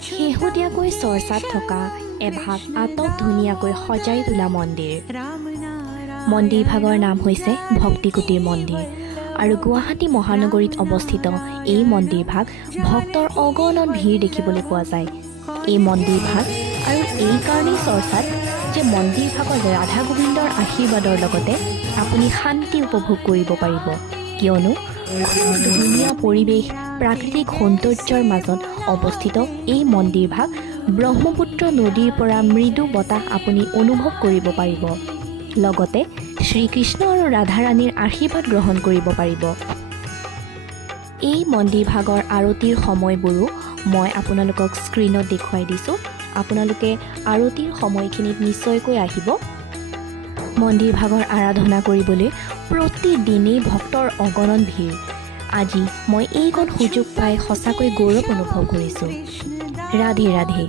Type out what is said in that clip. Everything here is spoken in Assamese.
শেহতীয়াকৈ চৰ্চাত থকা এভাগ আটক ধুনীয়াকৈ সজাই তোলা মন্দিৰ। মন্দিৰভাগৰ নাম হৈছে ভক্তিকুটীৰ মন্দিৰ আৰু গুৱাহাটী মহানগৰীত অৱস্থিত এই মন্দিৰভাগ ভক্তৰ অগণন ভিৰ দেখিবলৈ পোৱা যায়। এই মন্দিৰভাগ আৰু এই কাৰণেই চৰ্চাত যে মন্দিৰভাগৰ ৰাধা গোবিন্দৰ আশীৰ্বাদৰ লগতে আপুনি শান্তি উপভোগ কৰিব পাৰিব, কিয়নো খুব ধুনীয়া পৰিৱেশ প্ৰাকৃতিক সৌন্দৰ্যৰ মাজত অৱস্থিত এই মন্দিৰভাগ ব্ৰহ্মপুত্ৰ নদীৰ পৰা মৃদু বতাহ আপুনি অনুভৱ কৰিব পাৰিব, লগতে শ্ৰীকৃষ্ণ আৰু ৰাধাৰাণীৰ আশীৰ্বাদ গ্ৰহণ কৰিব পাৰিব। এই মন্দিৰভাগৰ আৰতিৰ সময়বোৰো মই আপোনালোকক স্ক্ৰীণত দেখুৱাই দিছোঁ। আপোনালোকে আৰতিৰ সময়খিনিত নিশ্চয়কৈ আহিব। মন্দিৰভাগৰ আৰাধনা কৰিবলৈ প্ৰতিদিনেই ভক্তৰ অগণন ভিৰ। আজি মই এইকণ সুযোগ পাই সঁচাকৈ গৌৰৱ অনুভৱ কৰিছোঁ। ৰাধে ৰাধে।